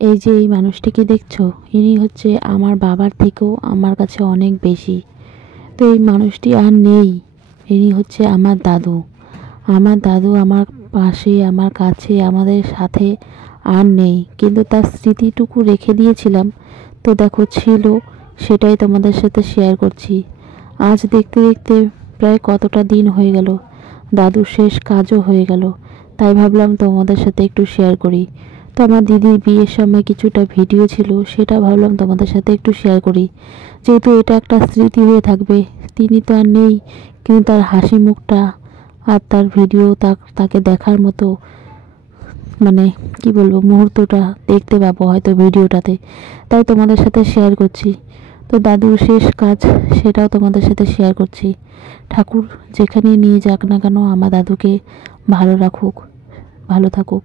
এই যে এই মানুষটিকে দেখছো, ইনি হচ্ছে আমার বাবার থেকেও আমার কাছে অনেক বেশি। তো এই মানুষটি আর নেই। ইনি হচ্ছে আমার দাদু। আমার দাদু আমার পাশে, আমার কাছে, আমাদের সাথে আর নেই, কিন্তু তার স্মৃতিটুকু রেখে দিয়েছিলাম। তো দেখো ছিল, সেটাই তোমাদের সাথে শেয়ার করছি। আজ দেখতে দেখতে প্রায় কতটা দিন হয়ে গেল, দাদুর শেষ কাজও হয়ে গেল। তাই ভাবলাম তোমাদের সাথে একটু শেয়ার করি। তো আমার দিদির বিয়ের সময় কিছুটা ভিডিও ছিল, সেটা ভাবলাম তোমাদের সাথে একটু শেয়ার করি, যেহেতু এটা একটা স্মৃতি হয়ে থাকবে। তিনি তো আর নেই, কিন্তু তার হাসি মুখটা আর তার ভিডিও তাকে দেখার মতো, মানে কি বলবো, মুহূর্তটা দেখতে পাবো হয়তো ভিডিওটাতে। তাই তোমাদের সাথে শেয়ার করছি। তো দাদুর শেষ কাজ, সেটাও তোমাদের সাথে শেয়ার করছি। ঠাকুর যেখানে নিয়ে যাক না কেন, আমার দাদুকে ভালো রাখুক, ভালো থাকুক।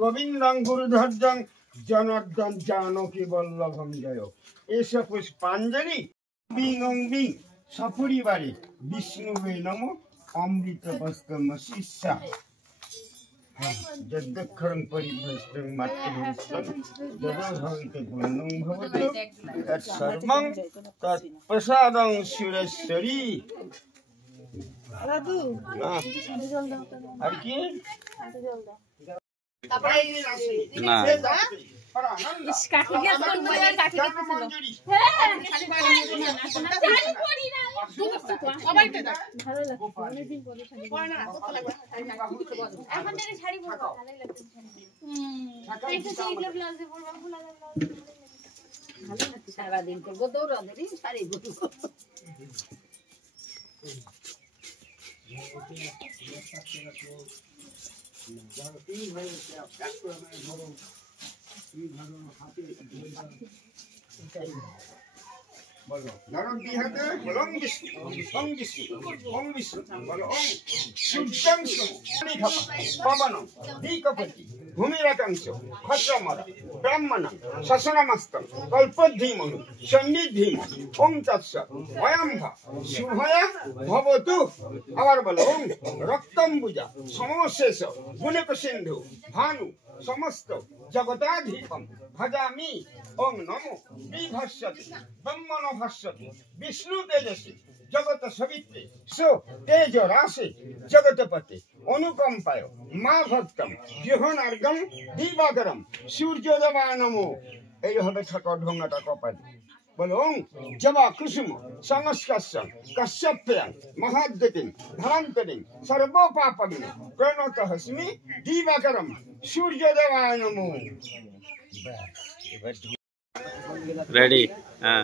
গোবিন্দং গুরুধর্যং জনার্দন জানকী বল্লভম জয়। এসে পুষ্পাঞ্জলি বিং বিং সপরিবারে বিষ্ণুবে নমো অমৃত বস্তম শিষ্যা যদ্দক্ষরং পরিভ্রষ্টং মাতৃভ্রষ্টং যদভবিত গুণং ভবতু তৎসর্বং তৎপ্রসাদং সুরেশ্বরী। আর কি না সারাদিন করবো দৌড়াদৌড়ি, শাড়ি পরবো। বলো নরম কি হাতে বলং বিষ্ণু ওং বিষ্ণু ওং বিষ্ণু বলো ওং সূর্যং সোনি খাপা পবন দ্বিকপতি ভূমিরাকাংশ খত্রমর ব্রাহ্মণ শাসনমস্তং কল্পদ্ধিমনু সন্নিধিম ওং তৎস অয়ম্ভা শুভয়া ভবতু। আবার বলো ওং রক্তম্বুজা সমশেষ গুণক সিন্ধু ভানু সমস্ত জগদাধিপম ভজামি ওং নমো বিভাস্বতি ব্রহ্মণ ভাস্বতি বিষ্ণু তেজস্বী জগত সবিত্রে সো তেজ রাশে জগৎপতে অনুকম্পায় মা ভক্তম জোহনার্গম দিবাকরম সূর্যদেবায় নমো। এইভাবে ঠাকুর ঢোঙ্গাটা কপাল বলো ওং জবা কুসুম সংস্কর্ষং কশ্যপ্যাং মহাদ্যতিং ধরান্তরিং সর্বপাপবিন প্রণত হস্মি দিবাকরম সূর্যদেবায় নমো। রেডি? হ্যাঁ।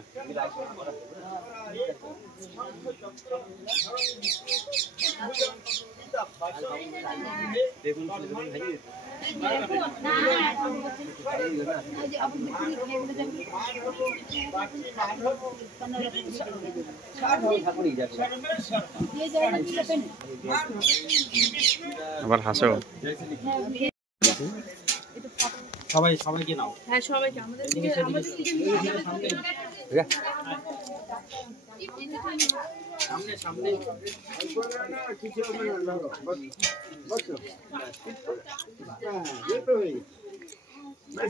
আবার হাসো। সবাইকে নাও। হ্যাঁ সবাইকে আমাদের থেকে সামনে সামনে কিছু বসো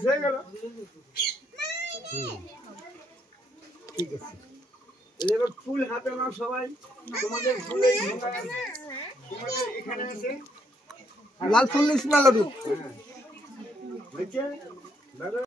হয়ে গেল। ঠিক আছে, এবার ফুল হাতে নাও সবাই। তোমাদের ফুল তোমাদের এখানে আছে লাল ফুল নিস না লাডু হয়েছে দাদা।